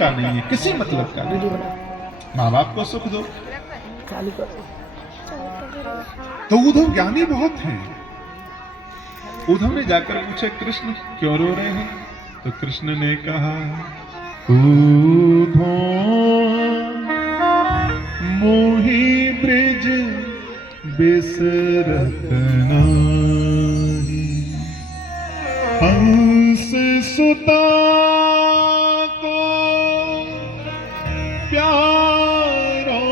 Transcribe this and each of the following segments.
का नहीं है, किसी मतलब का नहीं। माँ बाप को सुख दो। तो उद्धव ज्ञानी बहुत है। उद्धव ने जाकर पूछे, कृष्ण क्यों रो रहे हैं? तो कृष्ण ने कहा, उद्धव मोहि ब्रिज बिसरत नाही, हंस सुता को प्यारो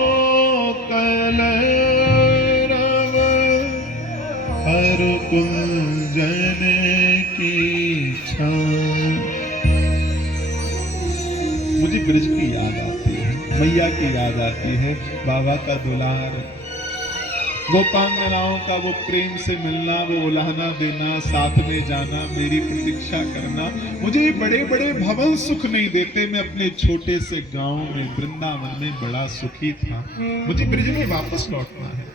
कलरव, हर कुंजन की छाँव। मुझे ब्रज की याद आती है, मैया की याद आती है, बाबा का दुलार, गोपांगनाओं का वो प्रेम से मिलना, वो उलाहना देना, साथ में जाना, मेरी प्रतीक्षा करना। मुझे बड़े बड़े भवन सुख नहीं देते, मैं अपने छोटे से गांव में वृंदावन में बड़ा सुखी था, मुझे ब्रज में वापस लौटना है।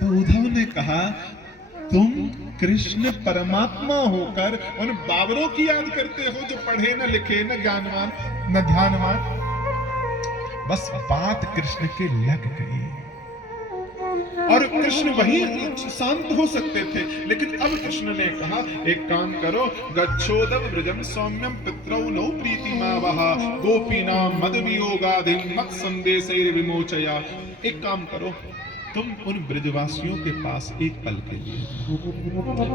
तो उद्धव ने कहा, तुम कृष्ण परमात्मा होकर उन बाबरों की याद करते हो जो पढ़े न लिखे न ज्ञानवान न ध्यानवान। बस बात कृष्ण के लग गई और कृष्ण वही शांत हो सकते थे, लेकिन अब कृष्ण ने कहा, एक काम करो, गच्छोदव ब्रजम सौम्यम पितरौ नो प्रीतिमावह, गोपीनां मदवियोगाधिं मत् संदेशैर् विमोचया। एक काम करो, तुम उन ब्रजवासियों के पास एक पल के लिए,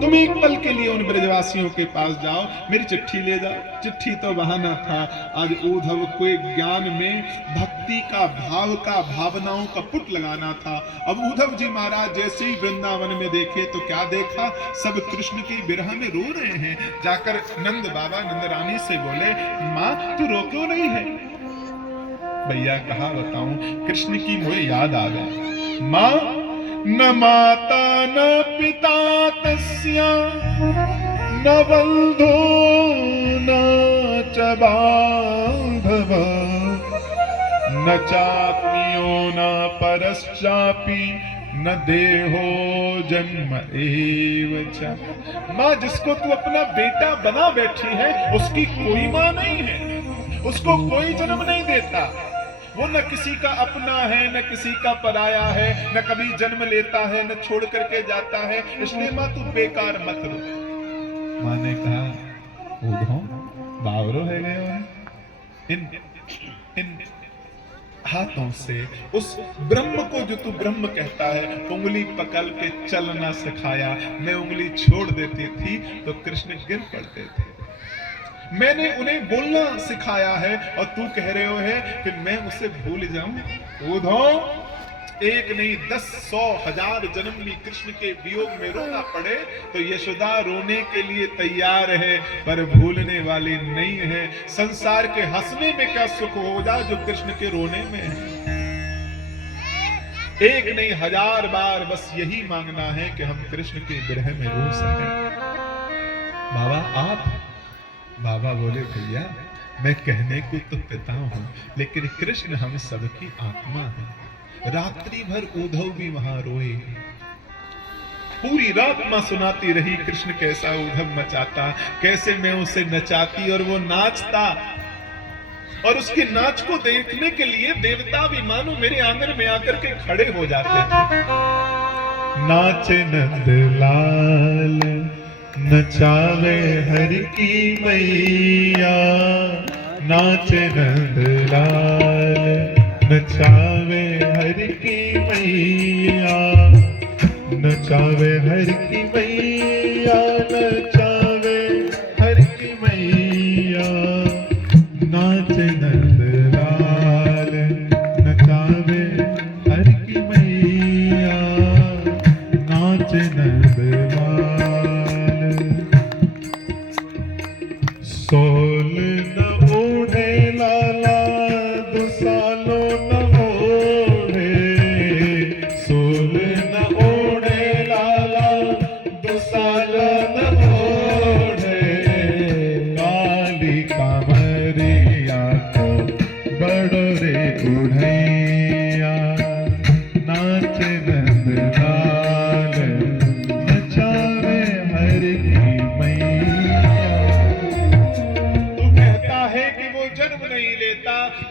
तुम एक पल के लिए उन ब्रजवासियों के पास जाओ, मेरी चिट्ठी ले जाओ। चिट्ठी तो बहाना था, आज उद्धव को ज्ञान में भक्ति का, भाव का, भावनाओं का पुट लगाना था। अब उद्धव जी महाराज जैसे ही वृंदावन में देखे तो क्या देखा, सब कृष्ण की विरह में रो रहे हैं। जाकर नंद बाबा नंद रानी से बोले, माँ तू रो क्यों नहीं है? भैया कहा बताऊं, कृष्ण की मुझे याद आ गई। माँ न माता न पिता तस्या, न बंधो न च बांधव, न चात्मीयो न परश्चापि, न देहो जन्म एव च। माँ जिसको तू अपना बेटा बना बैठी है, उसकी कोई माँ नहीं है, उसको कोई जन्म नहीं देता, वो न किसी का अपना है न किसी का पराया है, न कभी जन्म लेता है न छोड़ करके जाता है, इसलिए माँ तू बेकार मत रो। माँ ने कहा, उद्धव बावरो है गए हैं, इन हाथों से उस ब्रह्म को जो तू ब्रह्म कहता है उंगली पकड़ के चलना सिखाया। मैं उंगली छोड़ देती थी तो कृष्ण गिर पड़ते थे। मैंने उन्हें बोलना सिखाया है और तू कह रहे हो है कि मैं उसे भूल जाऊं? उद्धव एक नहीं 10, 100, 1000 जन्म भी कृष्ण के वियोग में रोना पड़े तो यशोदा रोने के लिए तैयार है, पर भूलने वाली नहीं है। संसार के हंसने में क्या सुख हो जा जो कृष्ण के रोने में है। एक नहीं 1000 बार बस यही मांगना है कि हम कृष्ण के विरह में रो सकें। बाबा आप? बाबा बोले, भैया मैं कहने को तो पिता हूं, लेकिन कृष्ण हम सबकी आत्मा है। रात्रि भर उद्धव भी वहां रोए, पूरी रात मां सुनाती रही कृष्ण कैसा उद्धव मचाता, कैसे मैं उसे नचाती और वो नाचता, और उसके नाच को देखने के लिए देवता भी मानो मेरे आंगन में आकर के खड़े हो जाते थे। नाचे नंदलाल नचावे हर की मैया, नाचे नंदलाल नचावे हर की मैया, नचावे हर की मैया, नचावे हर की मैया, नाचे नंदलाल नचावे हर की मैया, नाचे नंदलाल। सोल न ओढ़े लाला दुसालो न ओढ़े, सोल न ओढ़े लाला दुसालो न ओढ़े, काली कांवरिया को नहीं लेता।